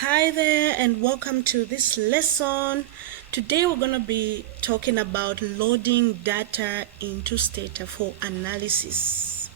Hi there and welcome to this lesson. Today we're going to be talking about loading data into Stata for analysis.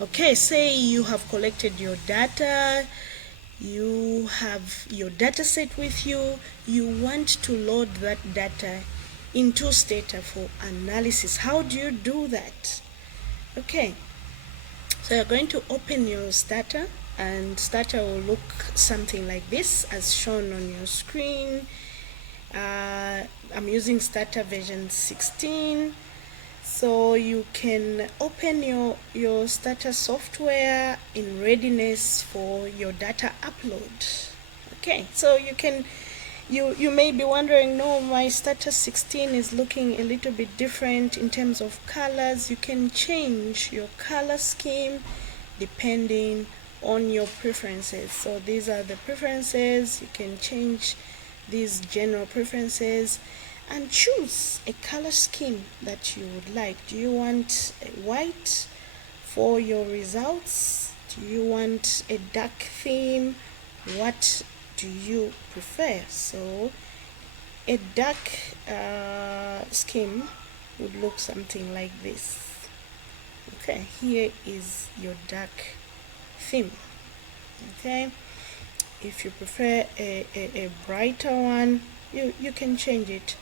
Okay, say you have collected your data, you have your data set with you, you want to load that data into Stata for analysis. How do you do that? Okay, so you're going to open your Stata, and Stata will look something like this as shown on your screen. I'm using Stata version 16, so you can open your Stata software in readiness for your data upload. Okay, so you may be wondering, no, my Stata 16 is looking a little bit different in terms of colors. You can change your color scheme depending on your preferences. So these are the preferences. You can change these general preferences and choose a color scheme that you would like. Do you want a white for your results? Do you want a dark theme? What do you prefer? So a dark scheme would look something like this. Okay, here is your dark theme. Okay, if you prefer a brighter one, you can change it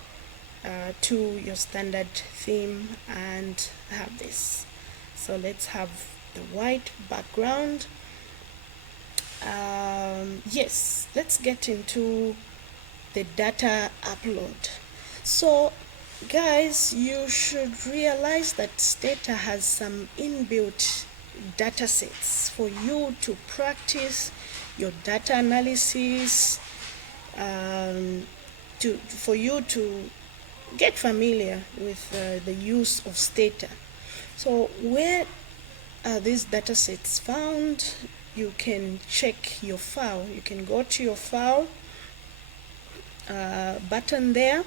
to your standard theme and have this. So let's have the white background. Yes, let's get into the data upload. So guys, you should realize that Stata has some inbuilt data sets for you to practice your data analysis, for you to get familiar with the use of Stata. So where are these data sets found? You can check your file. You can go to your file button there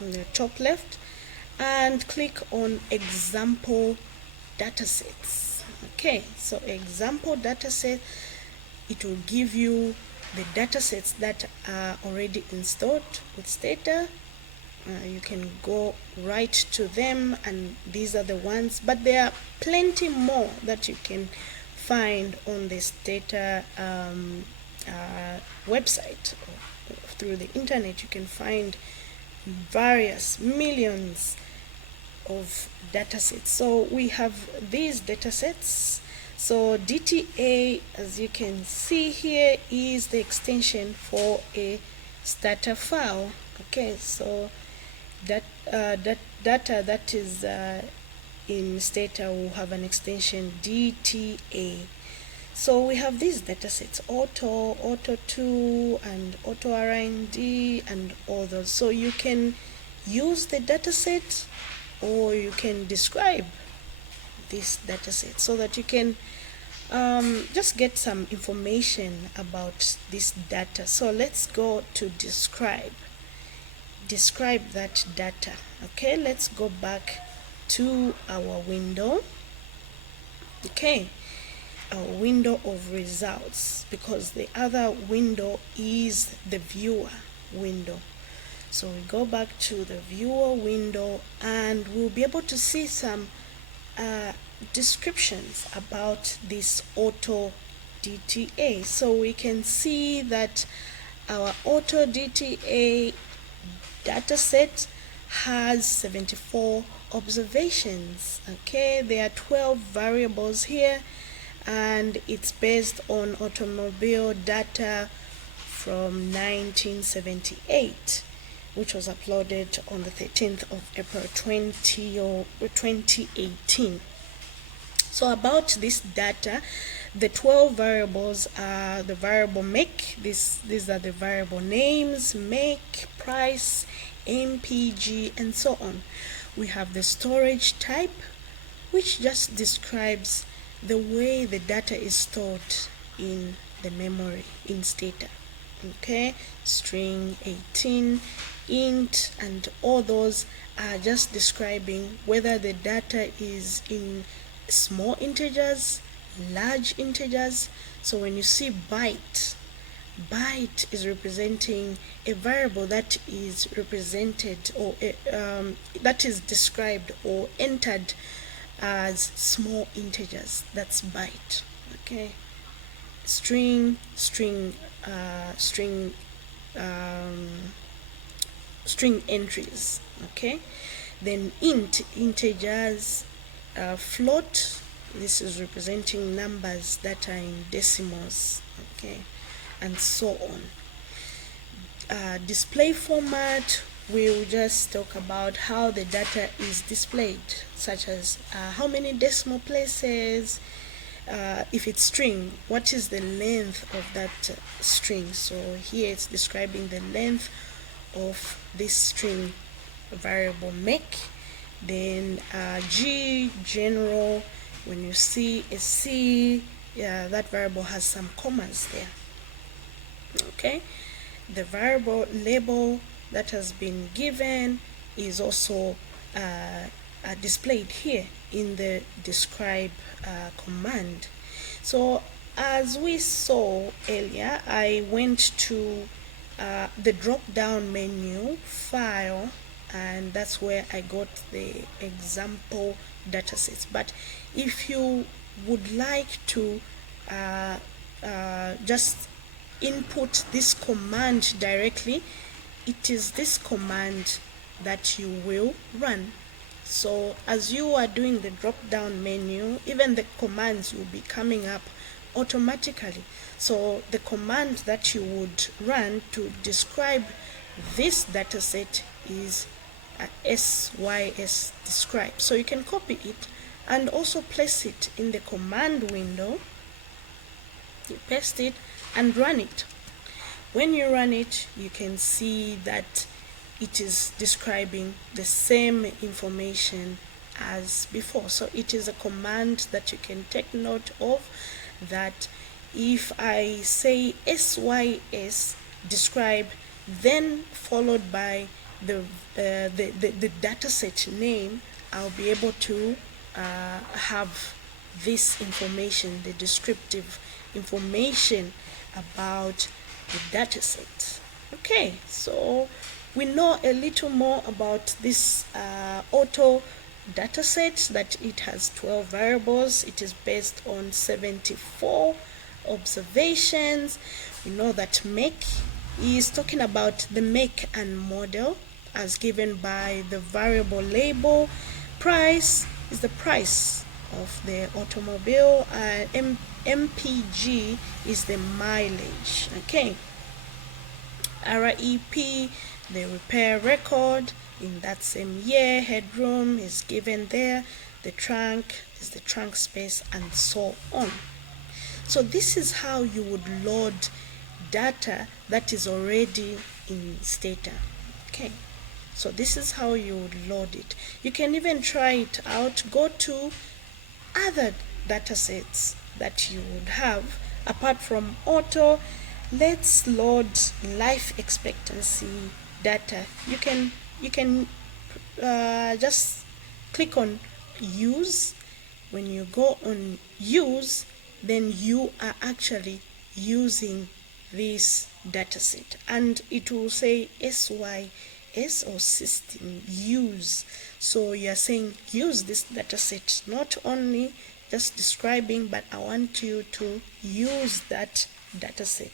on the top left and click on example datasets. Okay, so example dataset, it will give you the datasets that are already installed with Stata. You can go right to them, and these are the ones, but there are plenty more that you can find on the Stata website. Through the internet, you can find various millions of datasets. So we have these datasets. So DTA, as you can see here, is the extension for a Stata file. Okay, so that data that is in Stata will have an extension DTA. So we have these datasets: auto, auto2, and auto RND, and others. So you can use the dataset, or you can describe this dataset so that you can just get some information about this data. So let's go to describe that data. Okay, let's go back to our window. Okay, our window of results, because the other window is the viewer window. So we go back to the viewer window, and we'll be able to see some descriptions about this auto DTA. So we can see that our auto DTA dataset has 74 observations. Okay, there are 12 variables here, and it's based on automobile data from 1978, which was uploaded on the 13th of April 2018. So about this data, the 12 variables are the variable make. These are the variable names: make, price, MPG, and so on. We have the storage type, which just describes the way the data is stored in the memory in Stata. Okay, string, 18, int, and all those are just describing whether the data is in small integers, large integers. So when you see byte byte is representing a variable that is represented or that is described or entered as small integers. That's byte. Okay. String um, string entries. Okay. Then integers, float, this is representing numbers that are in decimals. Okay, and so on. Display format, we'll just talk about how the data is displayed, such as how many decimal places, if it's string, what is the length of that string. So here it's describing the length of this string variable make. Then G, general, when you see a C, that variable has some commas there. Okay, the variable label that has been given is also displayed here in the describe command. So as we saw earlier, I went to the drop down menu, file, and that's where I got the example datasets. But if you would like to just input this command directly, it is this command that you will run. So as you are doing the drop down menu, even the commands will be coming up automatically. So the command that you would run to describe this dataset is sys describe. So you can copy it and also place it in the command window. You paste it and run it. When you run it, you can see that it is describing the same information as before. So it is a command that you can take note of, that if I say sys describe, then followed by the dataset name, I'll be able to have this information, the descriptive information about the dataset. Okay, so we know a little more about this auto dataset, that it has 12 variables. It is based on 74 observations. We know that make is talking about the make and model as given by the variable label. Price is the price of the automobile. MPG is the mileage. Okay. REP, the repair record in that same year. Headroom is given there. The trunk is the trunk space, and so on. So this is how you would load data that is already in Stata. Okay, so this is how you would load it. You can even try it out. Go to other data sets that you would have apart from auto. Let's load life expectancy data. You can just click on use. When you go on use, then you are actually using this dataset, and it will say SYS or system use. So you're saying use this dataset, not only just describing, but I want you to use that dataset.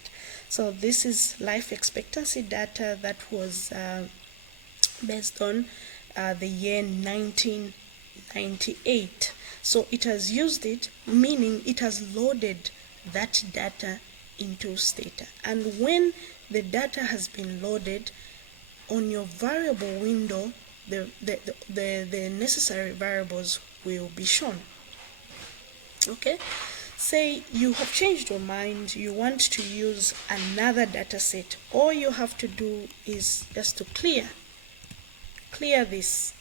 So this is life expectancy data that was based on the year 1998. So it has used it, meaning it has loaded that data into Stata. And when the data has been loaded on your variable window, the necessary variables will be shown. Okay, say you have changed your mind, you want to use another data set. All you have to do is just to clear this,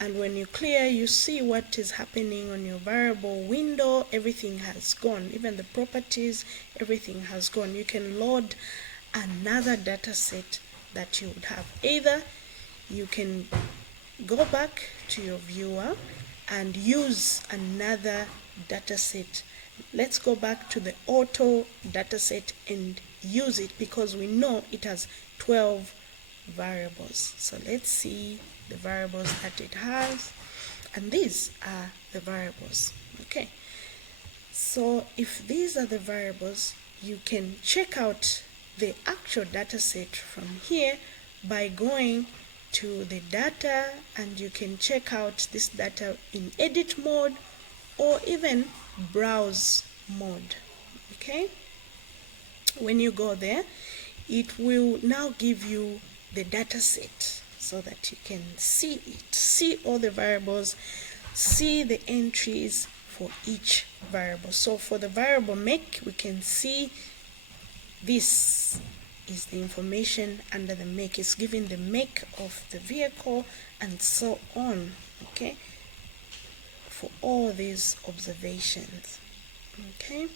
and when you clear, you see what is happening on your variable window. Everything has gone, even the properties, everything has gone. You can load another data set that you would have. Either you can go back to your viewer and use another data set. Let's go back to the auto data set and use it because we know it has 12 variables. So let's see the variables that it has, and these are the variables. Okay, so if these are the variables, you can check out the actual data set from here by going to the data, and you can check out this data in edit mode or even browse mode. Okay, when you go there, it will now give you the data set so that you can see it, see all the variables, see the entries for each variable. So for the variable make, we can see this is the information under the make. It's giving the make of the vehicle and so on. Okay, for all these observations. Okay,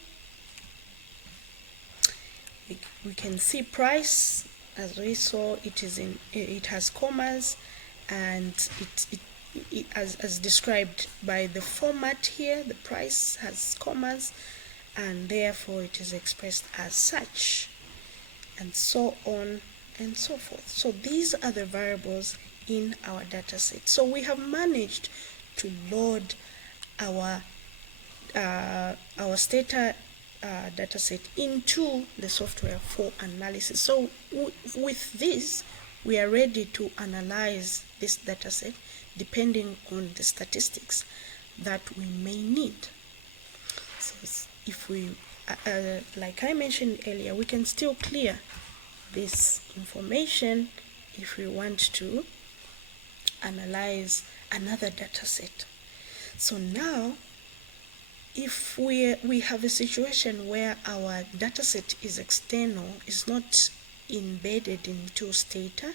we can see price. As we saw, it has commas, and it as described by the format here, the price has commas, and therefore it is expressed as such, and so on and so forth. So these are the variables in our data set. So we have managed to load our Stata dataset into the software for analysis. So with this, we are ready to analyze this dataset depending on the statistics that we may need. So if we, like I mentioned earlier, we can still clear this information if we want to analyze another dataset. So now, if we have a situation where our dataset is external, is not embedded into Stata,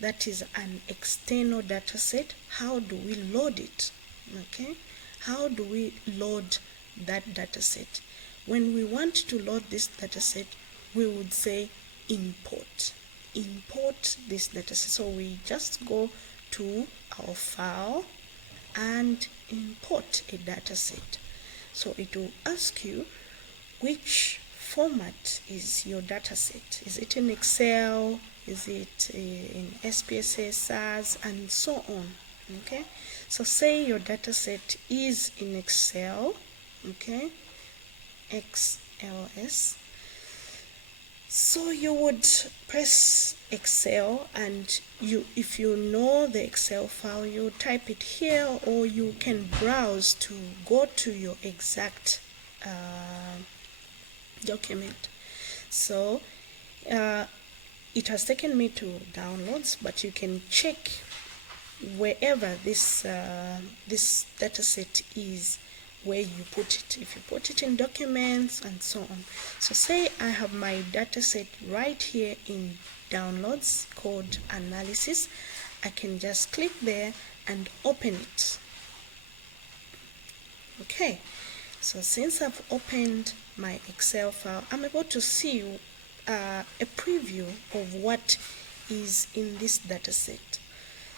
that is an external dataset, how do we load it? Okay, how do we load that dataset? When we want to load this dataset, we would say import this dataset. So we just go to our file and import a dataset. So it will ask you which format is your dataset. Is it in Excel? Is it in SPSS, SAS, and so on? Okay. So say your dataset is in Excel. Okay. XLS. So you would press Excel, and if you know the Excel file, you type it here, or you can browse to go to your exact document. So it has taken me to downloads, but you can check wherever this dataset is, where you put it. If you put it in documents and so on. So say I have my dataset right here in downloads called analysis. I can just click there and open it. Okay, so since I've opened my Excel file, I'm able to see a preview of what is in this dataset.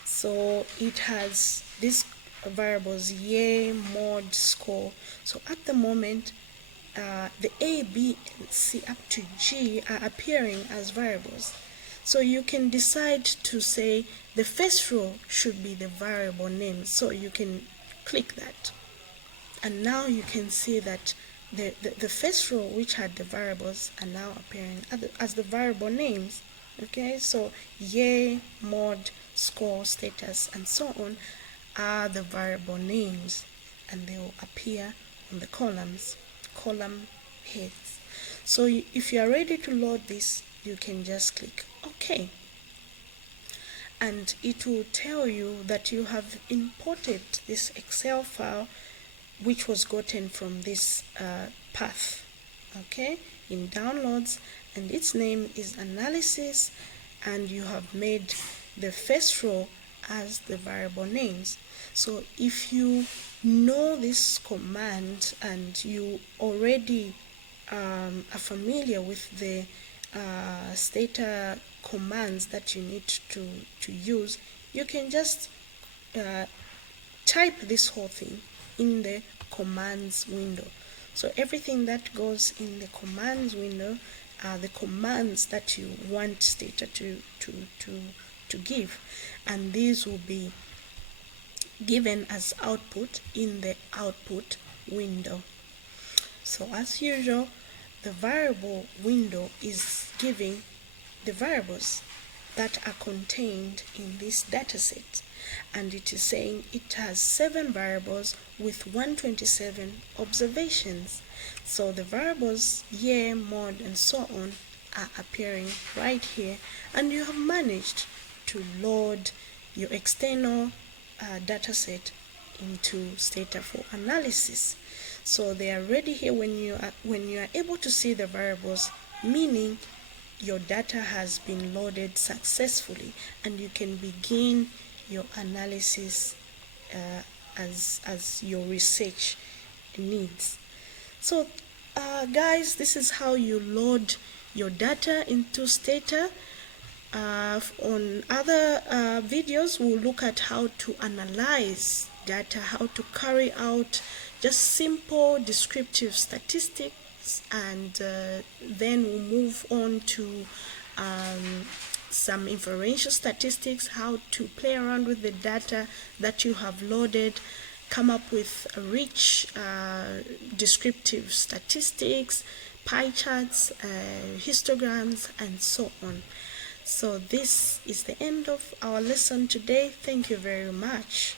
So it has these variables: year, mod, score. So at the moment, the A, B, and C up to G are appearing as variables. So you can decide to say the first row should be the variable name. So you can click that. And now you can see that the first row, which had the variables, are now appearing as the variable names. Okay, so year, mod, score, status, and so on are the variable names, and they will appear on the column heads. So if you are ready to load this, you can just click OK, and it will tell you that you have imported this Excel file, which was gotten from this path, okay, in downloads, and its name is analysis, and you have made the first row as the variable names. So if you know this command and you already are familiar with the Stata commands that you need to use, you can just type this whole thing in the commands window. So everything that goes in the commands window, the commands that you want Stata to give, and these will be given as output in the output window. So as usual, the variable window is giving the variables that are contained in this dataset, and it is saying it has 7 variables with 127 observations. So the variables year, month, and so on are appearing right here, and you have managed to load your external dataset into Stata for analysis. So they are ready here when you are able to see the variables, meaning your data has been loaded successfully and you can begin your analysis as your research needs. So guys, this is how you load your data into Stata. On other videos, we'll look at how to analyze data, how to carry out just simple descriptive statistics, and then we'll move on to some inferential statistics, how to play around with the data that you have loaded, come up with rich descriptive statistics, pie charts, histograms, and so on. So this is the end of our lesson today. Thank you very much.